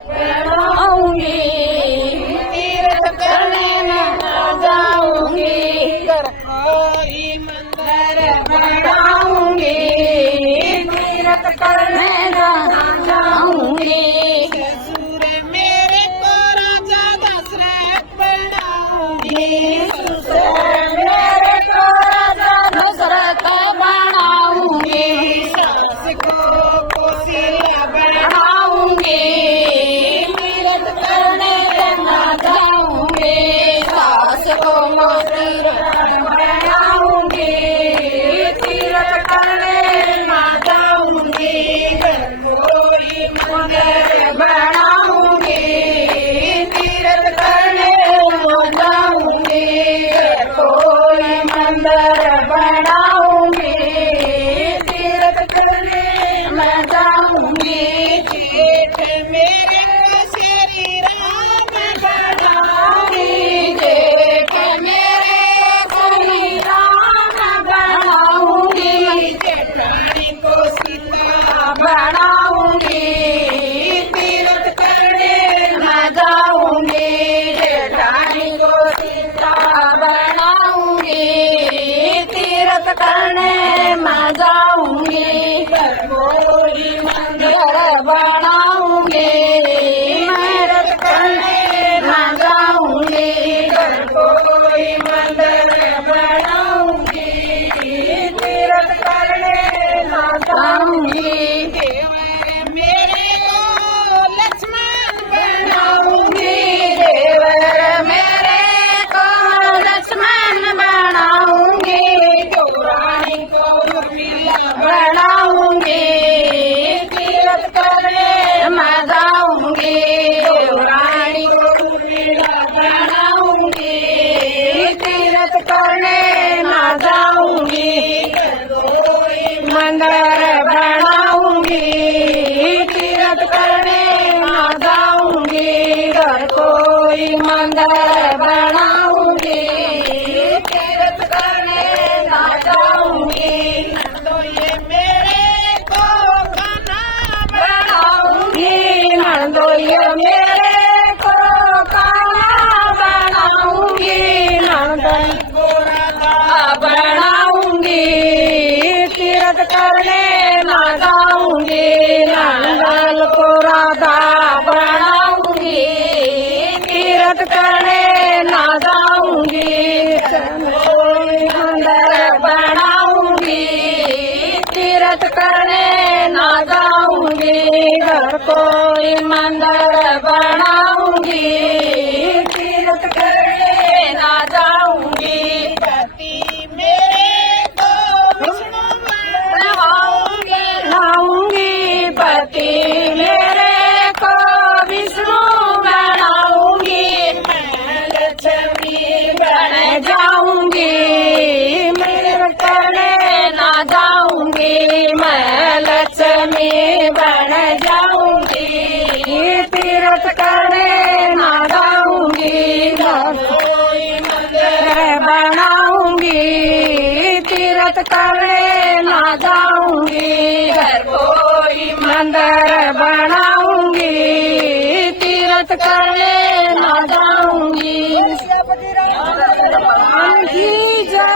आऊंगी तीर्थ करने न जाऊंगी, घर कोई मंदिर बनाऊंगी, तीर्थ करने न जाऊंगी, ससुर मेरे को राजा दशरथ बनाऊंगी, ससुर मेरे को राजा दशरथ बनाऊंगी, सास को कौशल्या बनाऊंगी, तीर्थ करने न जाऊंगी, सास को तीर्थ बनाऊंगी, तीर्थ करने न जाऊंगी, घर कोई मंदिर बनाऊंगी, तीर्थ करने न जाऊंगी, घर कोई मंदिर बनाऊंगी, तीर्थ करने न जाऊंगी, जेठ मेरे को श्री राम बनाऊंगी, जेठ मेरे श्री राम बनाऊंगी, जेठानी को सीता बनाऊंगी, तीर्थ करने न जाऊंगी, जेठानी को सीता बनाऊंगी, तीर्थ करने न जाऊंगी, घर कोई मंदिर बनाऊंगी, तीर्थ करने न जाऊंगी, घर कोई मंदिर बनाऊंगी, तीर्थ करने न जाऊंगी, देवर मेरे को लक्ष्मण बनाऊंगी, देवर मेरे को लक्ष्मण बनाऊंगी, देवरानी को उर्मिला बनाऊंगी, तीर्थ करने न जाऊंगी, देवरानी को उर्मिला बनाऊंगी, तीर्थ करने न जाऊंगी, मंदिर बनाऊंगी, तीर्थ करने न जाऊंगी, घर कोई मंदिर बनाऊंगी, तीर्थ करने न जाऊंगी, नंदोये मेरे को खाना बनाऊंगी, नंदोये मेरे को खाना बनाऊंगी, नंदोई को राधा बनाऊंगी, तीर्थ करने न जाऊंगी, नंदल को राधा बनाऊंगी, तीर्थ करने न जाऊंगी, कोई मंदिर बनाऊंगी, तीर्थ करने न जाऊंगी, घर कोई मंदिर बनाऊंगी, तीर्थ करने न जाऊंगी, पति मेरे को विष्णु बनाऊंगी, लाऊंगी, पति मेरे को विष्णु बनाऊंगी, मैं लक्ष्मी बन जाऊंगी, मेरे करने न जाऊंगी, मैं लक्ष्मी बन जाऊंगी, तीर्थ करने न जाऊंगी, कोई मंदिर बनाऊंगी, तीर्थ करने न जाऊंगी, घर कोई मंदिर बनाऊंगी, तीर्थ करने न जाऊंगी, भगवान की जय।